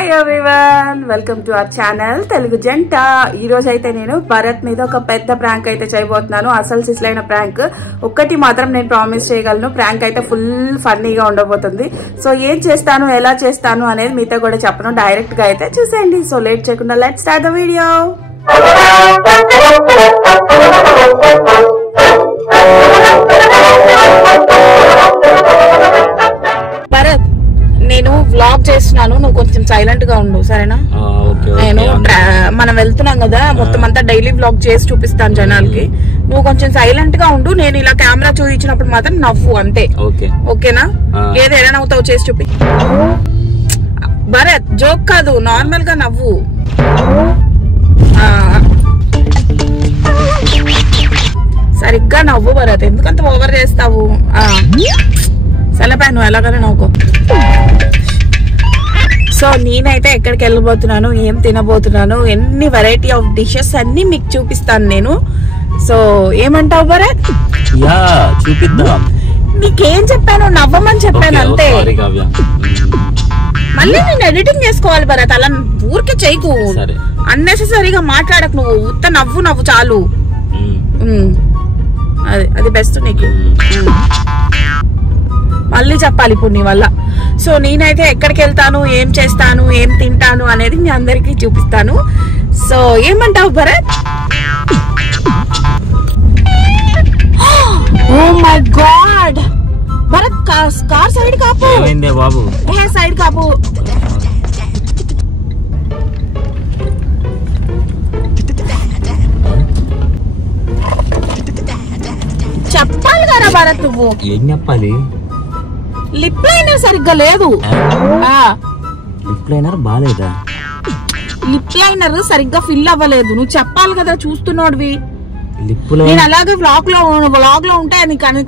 Hi everyone, welcome to our channel Telugu జంట. ఈ రోజు అయితే నేను భరత్ మీద ఒక పెద్ద ప్రాంక్ అయితే చేయబోతున్నాను. అసలు సిస్లైన ప్రాంక్ ఒక్కటి మాత్రం నేను ప్రామిస్ చేయగలను, ప్రాంక్ అయితే ఫుల్ ఫన్నీగా ఉండబోతుంది. సో ఏం చేస్తాను, ఎలా చేస్తాను అనేది మీతో కూడా చెప్పను, డైరెక్ట్ గా అయితే చూసేయండి. సో లేట్ చేయకుండా let's start the video. Bharat, నేను వ్లాగ్ చేస్తున్నాను, నువ్వు కొంచెం సైలెంట్ గా ఉండు, సరేనా? నేను మనం వెళ్తున్నాం కదా, మొత్తం అంతా డైలీ వ్లాగ్ చేసి చూపిస్తాను జనాలకి. నువ్వు కొంచెం సైలెంట్ గా ఉండు. నేను ఇలా కెమెరా చూపించినప్పుడు మాత్రం నవ్వు, అంతే. ఓకేనా? ఏదో ఎలా నవ్వుతావు చేసి చూపి. భరత్, జోక్ కాదు, నార్మల్ గా నవ్వు. సరిగ్గా నవ్వు భరత్, ఎందుకంత ఓవర్ చేస్తావు? సలపాయ, నువ్వు ఎలాగైనా నవ్వుకో. సో నేనైతే ఎక్కడికి వెళ్ళబోతున్నాను, ఏం తినబోతున్నాను, ఎన్ని వెరైటీ ఆఫ్ డిషెస్ అన్ని మీకు చూపిస్తాను నేను. సో ఏమంటావు భరత్? చూపిద్దాం. నీకేం చెప్పాను? నవ్వమని చెప్పాను, అంతే. మళ్ళీ నేను ఎడిటింగ్ చేసుకోవాలి భరత్, అలా ఊరికే చేయకు. అన్నెసెసరీగా మాట్లాడకు, నువ్వు ఉత్త నవ్వు నవ్వు చాలు. అది బెస్ట్ నీకు. మళ్ళీ చెప్పాలి ఇప్పుడు నీ వల్ల. సో నేనైతే ఎక్కడికి వెళ్తాను, ఏం చేస్తాను, ఏం తింటాను అనేది మీ అందరికి చూపిస్తాను. సో ఏమంటావు Bharat? Oh my God Bharat, car side కాపు. బాబు సైడ్ కాపు. చెప్పాలి కదా భరత్, నువ్వు ఏం చెప్పాలి? లిప్ లైనర్ సరిగ్గా లేదు. లిప్ లైనర్ బాలేదా? లిప్ లైనర్ సరిగ్గా ఫిల్ అవ్వలేదు. నువ్వు చెప్పాలి కదా, చూస్తున్నాడువి. లిప్ నేను అలాగే వ్లాగ్ లో ఉంటే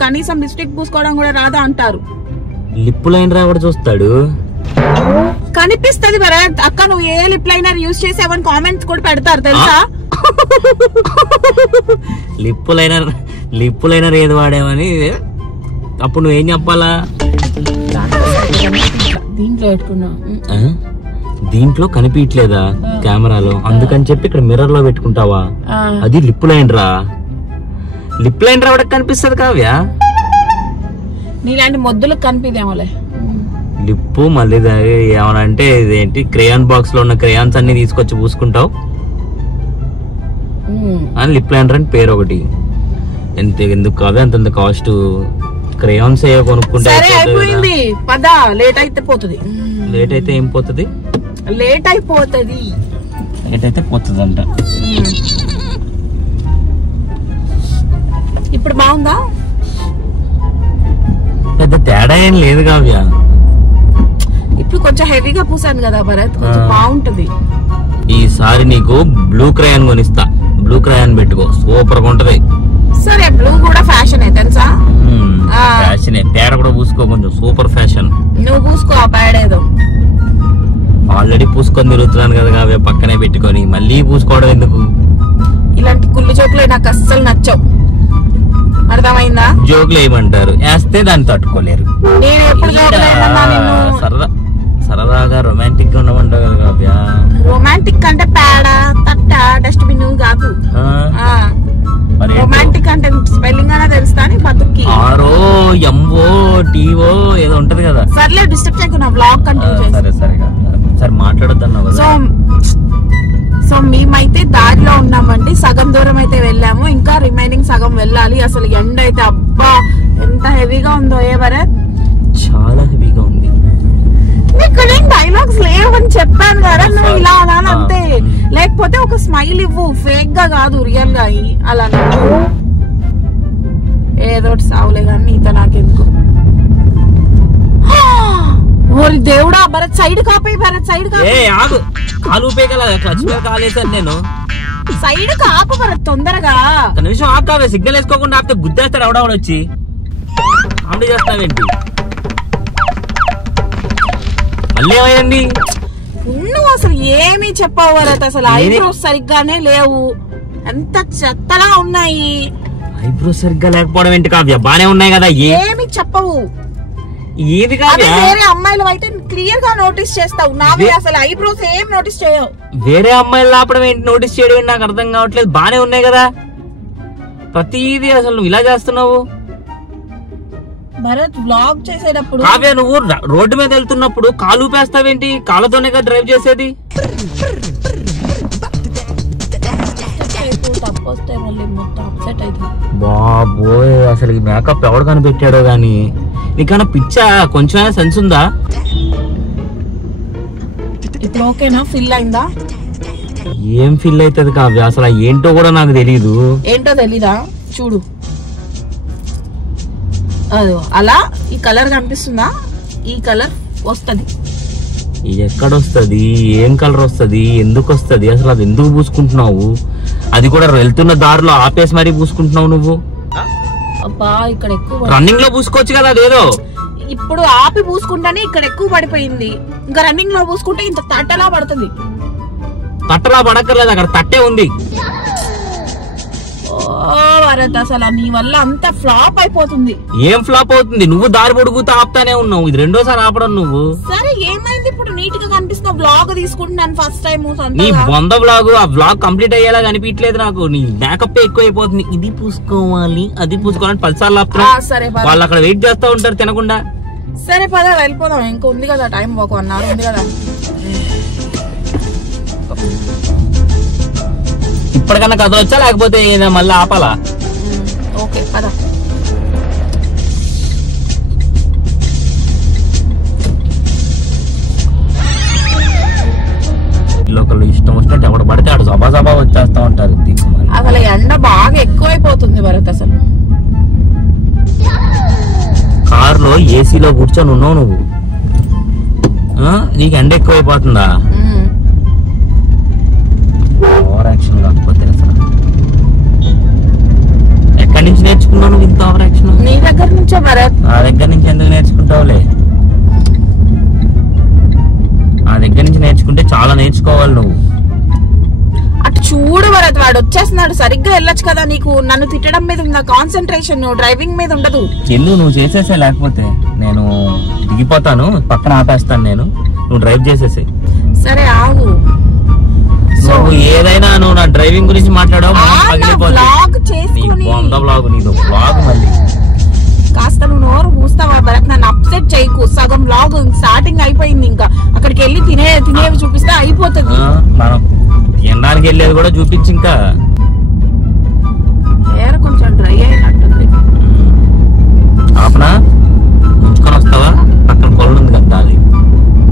కనీసం లిప్స్టిక్ పూసుకోవడం కూడా రాదా అంటారు. లిప్ లైనర్ ఎవరు చూస్తాడు? కనిపిస్తుంది భరత్. అక్క, నువ్వు ఏ లిప్ లైనర్ యూజ్ చేసావని కామెంట్స్ కూడా పెడతారు, తెలుసా? లిప్ లైనర్ ఏది వాడేవని అప్పుడు నువ్వేం చెప్పాలా? దీంట్లో కనిపించలేదా కెమెరాలో, అందుకని చెప్పి ఇక్కడ మిర్రర్ లో పెట్టుకుంటావా? అది లిప్ లైనరా? లిప్ లైనర్ ఎవరికి కనిపిస్తుంది కావ్య? నీలాంటి మొద్దులకు కనిపిదేమోలే. లిప్పు మళ్ళీ ఏమన్నా అంటే ఇదేంటి, క్రేయాన్ బాక్స్ లో ఉన్న క్రేయాన్స్ అన్ని తీసుకొచ్చి పూసుకుంటావు అని లిప్ లైనర్ అని పేరు ఒకటి. ఎందుకు కావ్య అంత కాస్ట్? క్రేయాన్స్ ఏ కొనుక్కుంటే లేట్ అయితే పోతుంది. లేట్ అయితే ఏం పోతుంది? లేట్ అయిపోతుంది. లేట్ అయితే పోతుంది అంట. ఇప్పుడు బాగుందా? పెద్ద తేడా ఏం లేదు కావ్య. ఇప్పుడు కొంచెం హెవీగా పూసాను కదా భరత్, కొంచెం బాగుంటది. ఈసారి నీకు బ్లూ క్రయాన్ కొనిస్తా, బ్లూ క్రయాన్ పెట్టుకో, సూపర్ గా ఉంటది. సరే, బ్లూ కూడా ఫ్యాషన్ తెలుసా? ఫ్యాషన్, పేడ కూడా పూసుకో, కొంచెం సూపర్ ఫ్యాషన్. నువ్వు పూసుకో, ఆ పేడ ఏదో ఆల్రెడీ పూసుకొని తిరుగుతున్నాను కదా కావ్య, పక్కనే పెట్టుకొని మళ్ళీ పూసుకోవడం ఎందుకు? ఇలాంటి కుళ్ళు జోకులు నాకు అస్సలు నచ్చవు, అర్థమైందా? జోకులు ఏమంటారు, వేస్తే దాన్ని తట్టుకోలేరు. నేను ఎప్పుడు సరదాగా రొమాంటిక్ గా ఉండమంటావు కదా కావ్య. రొమాంటిక్ అంటే పేడ, తట్ట, డస్ట్బిన్ కాదు. రొమాంటిక్ అంటే స్పెల్లింగ్ అనే తెలుస్తా బతుకి. ఆరో ఎంఓ టీఓ ఏదో ఉంటది కదా. సర్లే, డిస్టర్బ్ చేయకు, నా వ్లాగ్ కంటిన్యూ చేయి. సరే మాట్లాడొద్దన్నావు కదా. సో మేమైతే దారిలో ఉన్నామండి, సగం దూరం అయితే వెళ్ళాము, ఇంకా రిమైనింగ్ సగం వెళ్ళాలి. అసలు ఎండ అయితే అబ్బా ఎంత హెవీగా ఉందో. ఏ భరత్, చాలా హెవీగా ఉంది. నీకు నేను డైలాగ్స్ లేవని చెప్పాను కదా, నువ్వు ఇలా అలా అంతే. లేకపోతే ఒక స్మైల్ ఇవ్వు, ఫేక్ గా కాదు, రియల్ గా అలా. ఏదో సావులే కానీ నీతో నాకెందుకు. ఓరి దేవుడా భరత్, సైడ్ కాపే భరత్, సైడ్ నేను సైడ్ కాపు భరత్, తొందరగా. నిమిషం ఆపే, సిగ్నల్ వేసుకోకుండా ఆపితే గుద్దేస్తాడు ఎవడవడ వచ్చి. ఆమె చేస్తావేంటి? మళ్ళీ ఏమైంది? నువ్వు అసలు ఏమీ చెప్పావు భరత్, అసలు ఐబ్రోస్ సరిగ్గానే లేవు, ఎంత చెత్తలా ఉన్నాయి. ఐబ్రోస్ సరిగ్గా లేకపోవడం ఏంటి కావ్య? బానే ఉన్నాయి కదా. ఏమి చెప్పవు. ఏది కావ్య, వేరే అమ్మాయిలు అయితే క్లియర్ గా నోటీస్ చేస్తావు, నావే అసలు ఐబ్రోస్ ఏం నోటీస్ చేయవు. వేరే అమ్మాయిలు ఆపడం ఏంటి, నోటీస్ చేయడం ఏంటి నాకు అర్థం కావట్లేదు. బానే ఉన్నాయి కదా ప్రతిదీ, అసలు నువ్వు ఇలా చేస్తున్నావు. భరత్ వ్లాగ్ చేసేటప్పుడు కావ్య నువ్వు రోడ్డు మీద వెళ్తున్నప్పుడు కాలు ఊపేస్తావేంటి, కాళ్ళతోనే కదా డ్రైవ్ చేసేది. తప్పొస్తే మళ్ళీ మొత్తం అప్సెట్ అయితే. బాబోయ్ అసలు ఈ మేకప్ ఎవడు కనిపెట్టాడో గాని, నీకన్నా పిచ్చా, కొంచెం సెన్స్ ఉందా? ఇప్పుడు ఓకేనా, ఫిల్ అయిందా? ఏం ఫీల్ అవుతుంది కావ్య, అసలు ఏంటో కూడా నాకు తెలీదు. ఏంటో తెలీదా? చూడు అదో అలా ఈ కలర్ కనిపిస్తుందా, ఈ కలర్ వస్తుంది. ఎక్కడొస్తుంది, ఏం కలర్ వస్తుంది, ఎందుకు వస్తుంది, అసలు అది ఎందుకు పూసుకుంటున్నావు? అది కూడా వెళ్తున్న దారిలో ఆపేసి మరీ పూసుకుంటున్నావు నువ్వు. అబ్బా ఇక్కడ ఎక్కువ రన్నింగ్ లో పూసుకోవచ్చు కదా అదేదో. ఇప్పుడు ఆపి పూసుకుంటానే ఇక్కడ ఎక్కువ పడిపోయింది, ఇంకా రన్నింగ్ లో పూసుకుంటే ఇంత తట్టలా పడుతుంది. తట్టలా పడక్కర్లేదు, అక్కడ తట్టే ఉంది. భరత్ అసలు నీ వల్ల అంత ఫ్లాప్ అయిపోతుంది. ఏం ఫ్లాప్ అవుతుంది, నువ్వు దారి పొడుగుతూ ఆపుతానే ఉన్నావు, ఇది రెండోసారి ఆపడం నువ్వు. సరే ఏమైంది, ఇప్పుడు నీట్ గా కనిపిస్తున్న బ్లాగ్ తీసుకుంటున్నాను ఫస్ట్ టైం. నీ బొంద బ్లాగ్, ఆ బ్లాగ్ కంప్లీట్ అయ్యేలా కనిపించలేదు నాకు. నీ మేకప్ ఎక్కువ అయిపోతుంది, ఇది పూసుకోవాలి అది పూసుకోవాలని 10 సార్లు ఆపుతా. వాళ్ళు అక్కడ వెయిట్ చేస్తా ఉంటారు తినకుండా. సరే పద వెళ్ళిపోదాం, ఇంకా ఉంది కదా టైం, ఒక 1 hour ఉంది కదా. ఇప్పటికన్నా కథ వచ్చా లేకపోతే మళ్ళీ ఆపాలా? ఓకే పద. ఒకళ్ళు ఇష్టం వచ్చినట్టు ఎవడు పడితే ఆడు సభా సభా వచ్చేస్తా ఉంటారు. అసలు ఎండ బాగా ఎక్కువైపోతుంది భరత్. అసలు కారులో ఏసీలో కూర్చొని ఉన్నావు నువ్వు, నీకు ఎండ ఎక్కువైపోతుందా? ఓవర్ యాక్షన్ కాకపోతే అసలు ఎక్కడి నుంచి నేర్చుకున్నావు నువ్వు ఇంత ఓవర్ యాక్షన్? నీ దగ్గర నుంచే భరత్. నా దగ్గర నుంచి ఎందుకు నేర్చుకుంటావులే, నా దగ్గర నుంచి నేర్చుకుంటే చాలా నేర్చుకోవాలి నువ్వు. అటు చూడు భరత్, వాడు వచ్చేస్తున్నాడు, సరిగ్గా వెళ్ళొచ్చు కదా. నీకు నన్ను తిట్టడం మీద ఉన్న కాన్సన్ట్రేషన్ డ్రైవింగ్ మీద ఉండదు. ఎందుకు నువ్వు చేసేసే, లేకపోతే నేను దిగిపోతాను, పక్కన ఆపేస్తాను నేను, నువ్వు డ్రైవ్ చేసేసే. సరే ఆగు. నువ్వు ఏదైనా నువ్వు నా డ్రైవింగ్ గురించి మాట్లాడావు మళ్ళీ కాస్త నువ్వు నోరు మూస్తావా భరత్, నన్ను అప్సెట్ చేయకు. సగం బ్లాగ్ స్టార్టింగ్ అయిపోయింది, ఇంకా అక్కడికి వెళ్ళి తినేవి చూపిస్తే అయిపోతుంది. మనం తినడానికి వెళ్ళేది కూడా చూపించి, ఇంకా హెయిర్ కొంచెం డ్రై అయినట్టుంది. ఆపనా ముంచుకొని వస్తావా, పక్కన కొలను ఉంది కదా అది,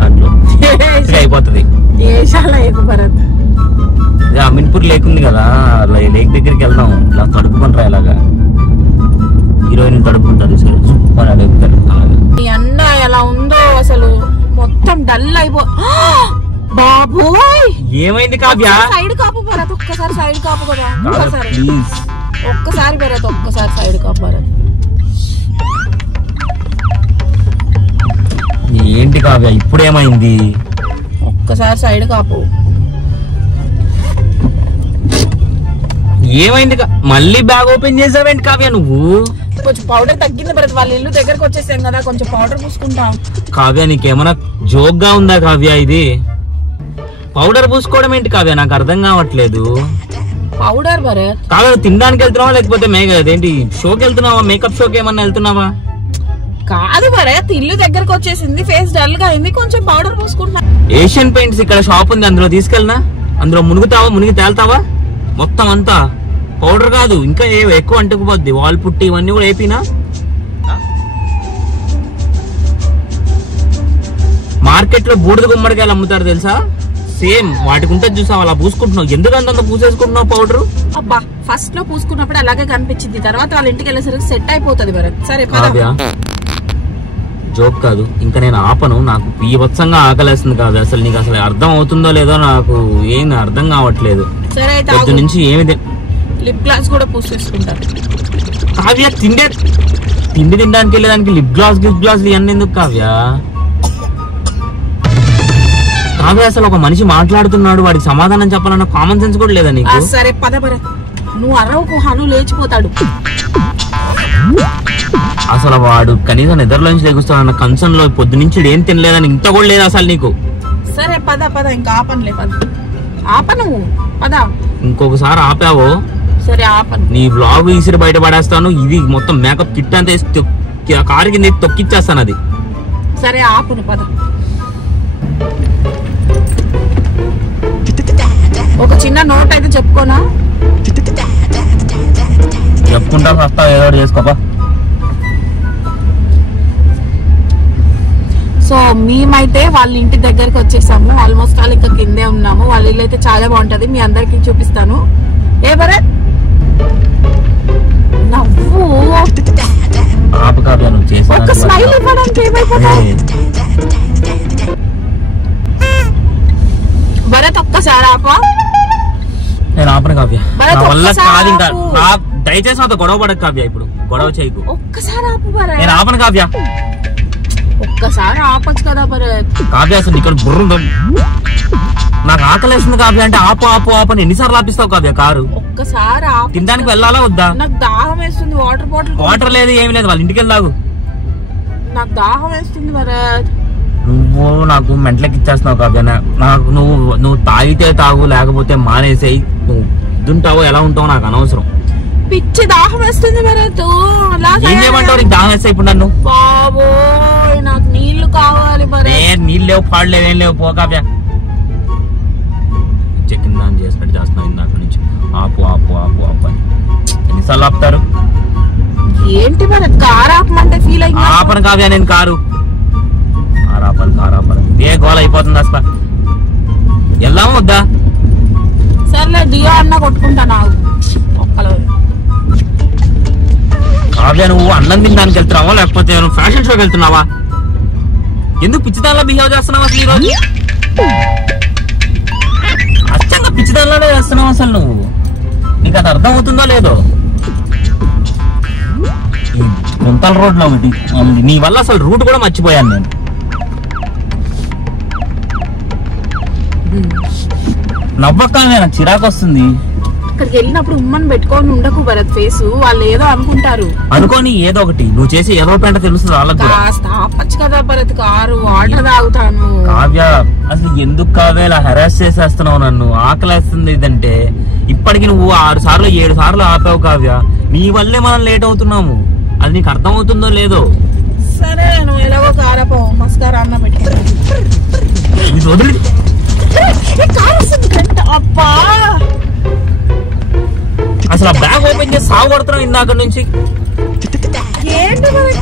దాంట్లో అయిపోతుంది. దేశాల భరత్ అమీన్పూర్ లేక్ ఉంది కదా, లేక్ దగ్గరికి వెళ్దాం, ఇలా తడుపుకుంటారా ఇలాగా, హీరోయిన్ తడుపుకుంటారు ఎండ ఎలా ఉందో అసలు, మొత్తం డల్ అయిపో. బాబోయ్ ఏమైంది కావ్య? సైడ్ కాపు భరత్, ఒక్కసారి సైడ్ కాపు కదా. ఒక్కసారి భరత్, ఒక్కసారి సైడ్ కాపు భరత్. ఏంటి కావ్య ఇప్పుడు ఏమైంది? ఒక్కసారి సైడ్ కాపు. ఏమైంది? మళ్ళీ బ్యాగ్ ఓపెన్ చేసావేంటి కావ్య నువ్వు? కొంచెం పౌడర్ తగ్గింది భరత్, వాళ్ళ ఇల్లు దగ్గరకు వచ్చేసాం కదా, కొంచెం పౌడర్ పూసుకుంటాం. కావ్య నీకేమన్నా జోక్ గా ఉందా కావ్య? ఇది పౌడర్ పూసుకోవడం ఏంటి కావ్య, నాకు అర్థం కావట్లేదు. పౌడర్ భరత్ కావ్య తినడానికి వెళ్తున్నావా లేకపోతే అదేంటి షోకి వెళ్తున్నావా, మేకప్ షోకి ఏమన్నా వెళ్తున్నావా? కాదు భరత్, ఇల్లు దగ్గరకు వచ్చేసింది, ఫేస్ డల్ గా అయింది, కొంచెం పౌడర్ పూసుకుంటున్నా. ఏషియన్ పెయింట్స్ ఇక్కడ షాప్ ఉంది, అందులో తీసుకెళ్ళినా, అందులో మునిగి తేల్తావా? మొత్తం అంతా పౌడర్ కాదు, ఇంకా ఎక్కువ అంటుకుపోద్ది, వాల్ పుట్టి ఇవన్నీ కూడా వేపినా. మార్కెట్ లో బూడిద గుమ్మడికాయలు అమ్ముతారు తెలుసా, సేమ్ వాటికి ఉంటుంది చూసావు, అలా పూసుకుంటున్నావు. ఎందుకు అంత పూసేసుకుంటున్నావు పౌడర్? అబ్బా ఫస్ట్ లో పూసుకున్నప్పుడు అలాగే కనిపించింది, తర్వాత వాళ్ళ ఇంటికి వెళ్ళేసరికి సెట్ అయిపోతుంది భరత్. సరే జోక్ కాదు, ఇంకా నేను ఆపను, నాకు బీభత్సంగా ఆకలేస్తుంది కాదు. అసలు నీకు అసలు అర్థం అవుతుందో లేదో నాకు ఏం అర్థం కావట్లేదు. సరే పొద్దు నుంచి ఏమి లిప్ గ్లాస్ కూడా పూసేసుకుంటారు కావ్య. తిండి తినడానికి వెళ్ళేదానికి లిప్ గ్లాస్ ఇవన్నీ ఎందుకు కావ్య? కావ్య అసలు ఒక మనిషి మాట్లాడుతున్నాడు, వాడికి సమాధానం చెప్పాలన్న కామన్ సెన్స్ కూడా లేదా నీకు? సరే పద భరత్, నువ్వు అరవకు, హను లేచిపోతాడు. అసలు వాడు కనీసం నిద్రలో నుంచి లెగుస్తాడు కన్సర్న్ లో పొద్దు నుంచి ఏం తినలేదని ఇంత కూడా లేదు అసలు నీకు. సరే పద పద ఇంకా ఆపనులే పద ఆపను పద. ఇంకొకసారి ఆపావో సరే ఆపను. నీ బ్లాగ్ ఈసిరి బయట పడేస్తాను. ఇది మొత్తం మేకప్ కిట్ అంతా వేసి కారు కింద తొక్కిచ్చేస్తాను అది. సరే ఆపును పద. ఒక చిన్న నోట్ అయితే చెప్పుకోనా? చెప్పుకుంటా వస్తా ఏదో చేసుకోపా. సో మేమైతే వాళ్ళ ఇంటి దగ్గరికి వచ్చేసాము. ఆల్మోస్ట్ వాళ్ళు ఇంకా కిందే ఉన్నాము. వాళ్ళ ఇల్లు అయితే చాలా బాగుంటది, మీ అందరికి చూపిస్తాను. ఏ భరత్ నవ్వు ఒక్క స్మైల్ ఇవ్వడానికి ఏమైపోతావు భరత్? ఒక్కసారి ఆపా. నేను ఆపను కావ్య, నా వల్ల కాదు ఇంకా. దయచేసి నాతో గొడవ పడకు కావ్య, ఇప్పుడు గొడవ చేయకు. ఒక్కసారి ఆపు భరత్. నేను ఆపను కావ్య. ఒక్కసారి ఆపచ్చు కదా భరత్. కావ్య అసలు ఇక్కడ బుర్ర నాకు ఆకలేస్తుంది కావ్య అంటే ఆపు ఆపు ఆపు అని ఎన్నిసార్లు ఆపిస్తావు కావ్య కారు? ఒక్కసారి తినడానికి వెళ్ళాలా వద్దా? నాకు దాహం వేస్తుంది. వాటర్ బాటిల్ వాటర్ లేదు ఏమి లేదు, వాళ్ళ ఇంటికి వెళ్ళాగు. నాకు దాహం వేస్తుంది భరత్. నువ్వు నాకు మెంటలెక్కిచ్చేస్తున్నావు కావ్య. నాకు నువ్వు తాగితే తాగు లేకపోతే మానేసేయి. నువ్వు దుంటావో ఎలా ఉంటావో నాకు అనవసరం. పిచ్చి దాహం వేస్తుంది భరత్. ఏం చేయమంటావు? నీకు దాహం వేస్తే ఇప్పుడు నన్ను? బాబోయ్ నాకు నీళ్లు కావాలి భరత్. నీళ్ళు లేవు పాడలేవు ఏం లేవు, పో కావ్య. చెక్కిన దాన్ని చేసినట్టు చేస్తున్నావు ఇందాక నుంచి. ఆపు ఆపు ఆపు ఆపు అని ఎన్నిసార్లు ఆపుతారు? ఏంటి భరత్ కారు ఆపమంటే ఫీల్ అయ్యి? ఆపను కావ్య నేను కారు. కారాపను ఇదే గోల అయిపోతుంది అసలు. వెళ్దామా వద్దా? సర్లే డియో అన్న కొట్టుకుంటా. నాకు ఒక్కలో కావ్య నువ్వు అన్నం తినడానికి వెళ్తున్నావా లేకపోతే నువ్వు ఫ్యాషన్ షోకి వెళ్తున్నావా? ఎందుకు పిచ్చిదానిలా బిహేవ్ చేస్తున్నావు అసలు ఈరోజు? అచ్చంగా పిచ్చిదానిలానే చేస్తున్నావు అసలు నువ్వు. నీకు అది అర్థం అవుతుందో లేదో? గుంతల రోడ్లో ఒకటి నీ వల్ల అసలు రూట్ కూడా మర్చిపోయాను నేను. నవ్వకానే నాకు చిరాకు వస్తుంది. అక్కడికి వెళ్ళినప్పుడు ఉమ్మని పెట్టుకొని ఉండకు భరత్. ఫేసు వాళ్ళు ఏదో అనుకుంటారు. అనుకోని ఏదో ఒకటి నువ్వు చేసి ఏదో పెంట తెలుస్తుంది వాళ్ళకి. కాస్త ఆపచ్చు కదా భరత్. కారు వాటర్ తాగుతాను. కావ్య అసలు ఎందుకు కావ్య ఇలా హెరాస్ చేసేస్తున్నావు నన్ను? ఆకలేస్తుంది ఇదంటే. ఇప్పటికి నువ్వు 6 సార్లు 7 సార్లు ఆపావు కావ్య. నీ వల్లే మనం లేట్ అవుతున్నాము. అది నీకు అర్థం అవుతుందో లేదో? సరే నువ్వు ఎలాగో కారపో మస్కారా అన్న పెట్టుకో. ఇది వదిలి అసలు ఆ బ్యాగ్ ఓపెన్ చేసి సాగు కొడుతున్నావు ఇందాక నుంచి.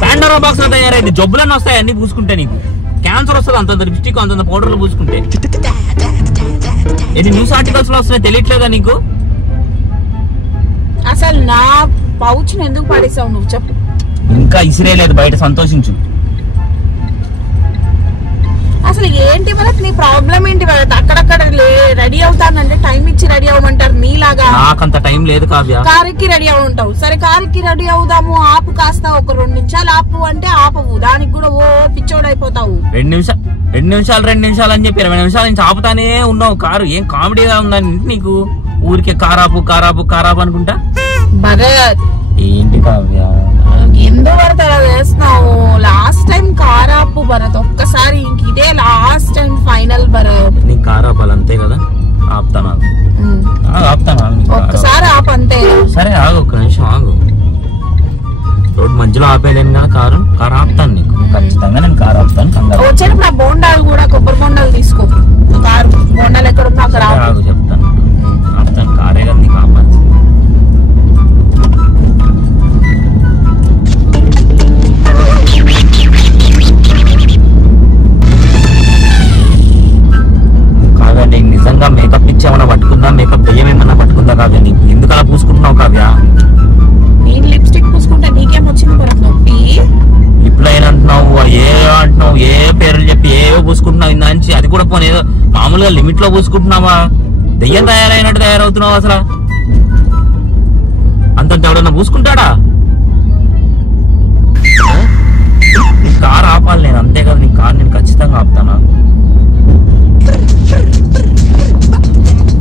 పాండోరా బాక్స్ లో తయారైంది. జబ్బులన్నీ వస్తాయి అన్ని పూసుకుంటే. నీకు క్యాన్సర్ వస్తుంది అంతంత లిప్స్టిక్ అంతంత పౌడర్లు పూసుకుంటే. ఇది న్యూస్ ఆర్టికల్స్ లో వస్తున్నాయి, తెలియట్లేదా నీకు? అసలు నా పౌచ్ ఎందుకు పడేసావు నువ్వు చెప్పు. ఇంకా ఇసిరే లేదు బయట, సంతోషించు. అసలు ఏంటి భరత్ నీ ప్రాబ్లం ఏంటి భరత్? అక్కడక్కడ రెడీ అవుతానంటే టైం ఇచ్చి రెడీ అవ్వమంటారు నీలాగా. నాకంత టైం లేదు కావ్య. కారుకి రెడీ అవ్వ ఉంటావు. సరే కారుకి రెడీ అవుదాము ఆపు కాస్త ఒక 2 నిమిషాలు ఆపు అంటే ఆపవు. దానికి కూడా ఓ పిచ్చోడైపోతావు. 2 నిమిషాలు అని చెప్పి 20 నిమిషాల నుంచి ఆపుతానే ఉన్నావు కారు. ఏం కామెడీగా ఉందని నీకు? ఊరికే కారాపు కారాపు కారాపు అనుకుంటా. భరత్ ఏంటి కావ్య ఎందుకు భరత్ అలా చేస్తున్నావు? లాస్ట్ టైం కారాపు భరత్. ఒక్కసారి ఇంక ఇదే లాస్ట్ టైం ఫైనల్ భరత్. నీ కారాపాలు అంతే కదా? ఆపుతాను ఒక్కసారి ఆపు అంతే. సరే ఆగు, ఒక్క నిమిషం ఆగు. రోడ్ మధ్యలో ఆపేయలేను కదా కారు ఆపుతాను నీకు. ఖచ్చితంగా నేను కారు ఆపుతాను. వచ్చేటప్పుడు నా బోండాలు కూడా కొబ్బరి బోండాలు తీసుకో. కారు బోండాలు ఎక్కడ ఉన్నా అక్కడ ఆగు, చెప్తాను ఆపుతాను. కారే కదా నీకు ఆపాలి. నిజంగా మేకప్ ఇచ్చేమన్నా పట్టుకుందా? మేకప్ దయ్యమేమన్నా పట్టుకుందా కావ్య? నీకు ఎందుకు అలా పూసుకుంటున్నావు కావ్య? నేను లిప్స్టిక్ పూసుకుంటే నీకేం వచ్చింది భరత్ నొప్పి? ఇప్పుడు అంటున్నావు ఏ పేర్లు చెప్పి ఏవో పూసుకుంటున్నావు ఇందాంచి. అది కూడా పోనీ ఏదో మామూలుగా లిమిట్ లో పూసుకుంటున్నావా? దయ్యం తయారైనట్టు తయారవుతున్నావు అసలు. అంతంత ఎవడన్నా పూసుకుంటాడా? నీ కారు ఆపాలి నేను, అంతే కదా? నీ కారు నేను ఖచ్చితంగా ఆపుతాను.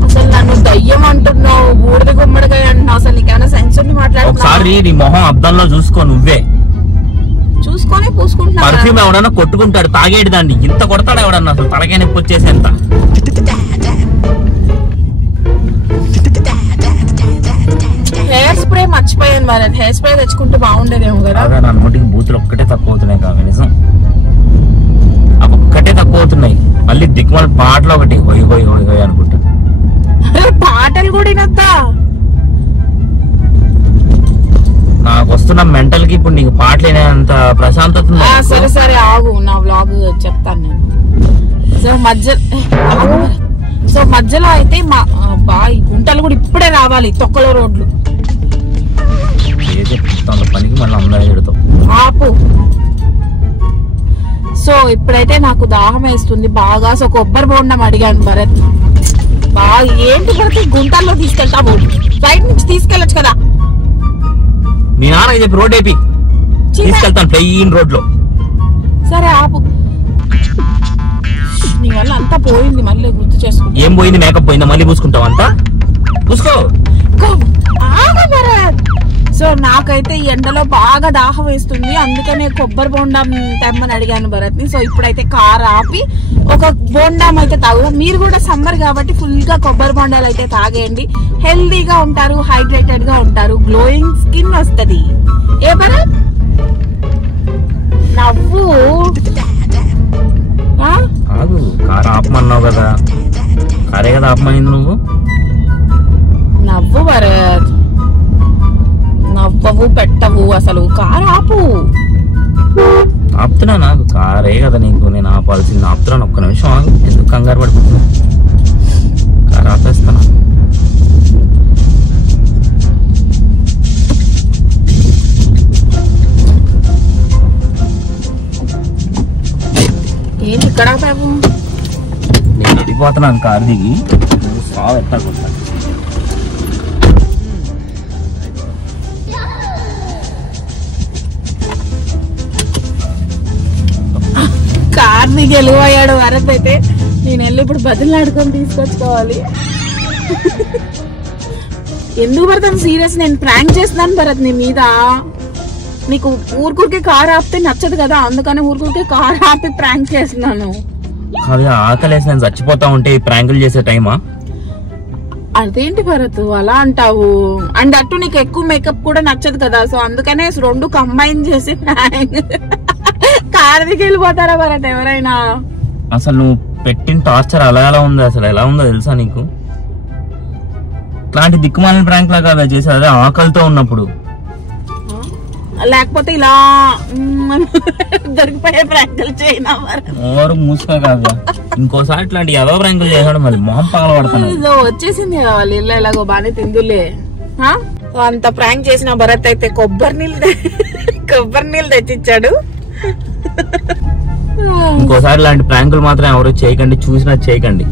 అసలు నన్ను దయ్యం అంటున్నావు, బూడిద గుమ్మడికాయ అంటున్నావు. అసలు నీకేమైనా సెన్స్ ఉండి మాట్లాడుతున్నావు? ఒకసారి నీ మొహం అద్దంలో చూసుకో నువ్వే. పూసుకుంటున్నా. పర్ఫ్యూమ్ ఎవడన్నా కొట్టుకుంటాడు, తాగేడు దాన్ని. ఇంత కొడతాడు ఎవడన్నా, అసలు తలకాయ నొప్పి వచ్చేసేంత. హెయిర్ స్ప్రే మర్చిపోయాను మరి, హెయిర్ స్ప్రే తెచ్చుకుంటే బాగుండేదేమో కదా. నా నోటికి బూతులు ఒక్కటే తక్కువ అవుతున్నాయి కాదు, నిజం ఒక్కటే తక్కువ అవుతున్నాయి. మళ్ళీ దిక్కుమాల పాటలు ఒకటి హోయ్ హోయ్ హోయ్ హోయ్ అనుకుంటా. పాటలు కూడా వినొద్దా? నాకు వస్తున్న మెంటల్ కి ఇప్పుడు నీకు పాటలు వినేంత ప్రశాంతత. సరే సరే ఆగు, నా వ్లాగ్ చెప్తాను నేను. సో మధ్యలో అయితే మా ఈ గుంటలు కూడా ఇప్పుడే రావాలి, తొక్కలో రోడ్లు. పనికి మళ్ళీ అందరూ ఎడతాం. ఆపు. సో ఇప్పుడైతే నాకు దాహం వేస్తుంది బాగా. సో కొబ్బరి బోండం అడిగాను భరత్. బాగా ఏంటి భరత్ గుంటల్లో తీసుకెళ్తావు, బయట నుంచి తీసుకెళ్ళొచ్చు కదా. మీ నాన్న చెప్పి రోడ్ వేపి తీసుకెళ్తాను, ప్లెయిన్ రోడ్ లో. సరే ఆపు, నీ వల్ల అంతా పోయింది, మళ్ళీ గుర్తు చేసుకో. ఏం పోయింది? మేకప్ పోయిందా? మళ్ళీ పూసుకుంటావు అంతా, పూసుకో. సో నాకైతే ఈ ఎండలో బాగా దాహం వేస్తుంది, అందుకనే కొబ్బరి బోండం తెమ్మని అడిగాను భరత్ ని. సో ఇప్పుడైతే కార్ ఆపి ఒక బోండం అయితే తాగుదాం. మీరు కూడా సమ్మర్ కాబట్టి ఫుల్ గా కొబ్బరి బోండాలు అయితే తాగేయండి. హెల్దీగా ఉంటారు, హైడ్రేటెడ్ గా ఉంటారు, గ్లోయింగ్ స్కిన్ వస్తుంది. ఏ భరత్ నవ్వు? కాదు, కారు ఆపమన్నావు కదా, కారే కదా ఆపమనింది నువ్వు. నవ్వు భరత్, నవ్వవు పెట్టవు, అసలు కారు ఆపు. ఆపుతున్నా, నాకు కారే కదా నీకు నేను ఆపాల్సింది. ఆపుతున్నాను, ఒక్క నిమిషం ఆగు, ఎందుకు కంగారు పడిపోతున్నా. కారు ఆపేస్తాను. ఏంటి ఇక్కడ బాబు? నేను వెళ్ళిపోతున్నాను కారు దిగి. సావు ఎత్తాకుంటా. కార్ దిగి వెళ్ళిపోయాడు భరత్ అయితే. నేను వెళ్ళి ఇప్పుడు బదులాడుకొని తీసుకొచ్చుకోవాలి. ఎందుకు పడతాను సీరియస్? నేను ప్రాంక్ చేస్తున్నాను భరత్ నీ మీద. నీకు ఊరికే కార్ ఆపితే నచ్చదు కదా, అందుకని ఊరికే కార్ ఆపి ప్రాంక్ చేస్తున్నాను. ఆకలేసి నేను చచ్చిపోతా ఉంటే ఈ ప్రాంకులు చేసే టైమా? అదేంటి భరత్ అలా అంటావు? అండ్ అట్టు నీకు ఎక్కువ మేకప్ కూడా నచ్చదు కదా, సో అందుకనే రెండు కంబైన్ చేసి ప్రాంక్. కార్ దిగి వెళ్ళిపోతారా భరత్ ఎవరైనా? అసలు నువ్వు పెట్టిన టార్చర్ అలా ఎలా ఉంది, అసలు ఎలా ఉందో తెలుసా నీకు? ఇట్లాంటి దిక్కుమాలిన ప్రాంక్ లాగా అలా చేసేది, అదే ఆకలితో ఉన్నప్పుడు. లేకపోతే ఇలా దొరికిపోయే ప్రాంకులు చేయనా? ఎవరు మూసుకో కావ్య, ఇంకోసారి ఇట్లాంటి ఏదో ప్రాంకులు చేసాడు మళ్ళీ మొహం పగలబడతాను. వచ్చేసింది కావాలి, ఇల్లు ఎలాగో బానే తిందులే. అంత ప్రాంక్ చేసిన భరత్ అయితే కొబ్బరి నీళ్ళు తెచ్చిచ్చాడు. ఇంకోసారి ఇలాంటి ప్రాంకులు మాత్రం ఎవరు చేయకండి, చూసినా చేయకండి.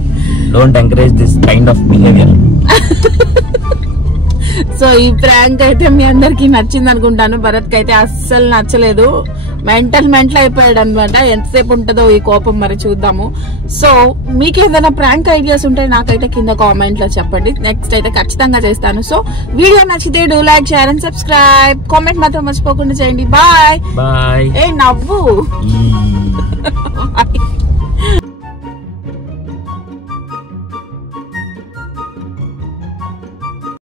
Don't encourage this kind of behaviour. So ఈ ప్రాంక్ అయితే మీ అందరికి నచ్చింది అనుకుంటాను. భరత్ కి అయితే అస్సలు నచ్చలేదు, మెంటల్ అయిపోయాడు అనమాట. ఎంతసేపు ఉంటుందో ఈ కోపం మరి చూద్దాము. సో మీకు ఏదైనా ప్రాంక్ ఐడియాస్ ఉంటే నాకైతే కింద కామెంట్ లో చెప్పండి, నెక్స్ట్ అయితే ఖచ్చితంగా చేస్తాను. సో వీడియో నచ్చితే do like, share and subscribe. Comment మాత్రం మర్చిపోకుండా చేయండి. Bye bye. ఏ నవ్వు.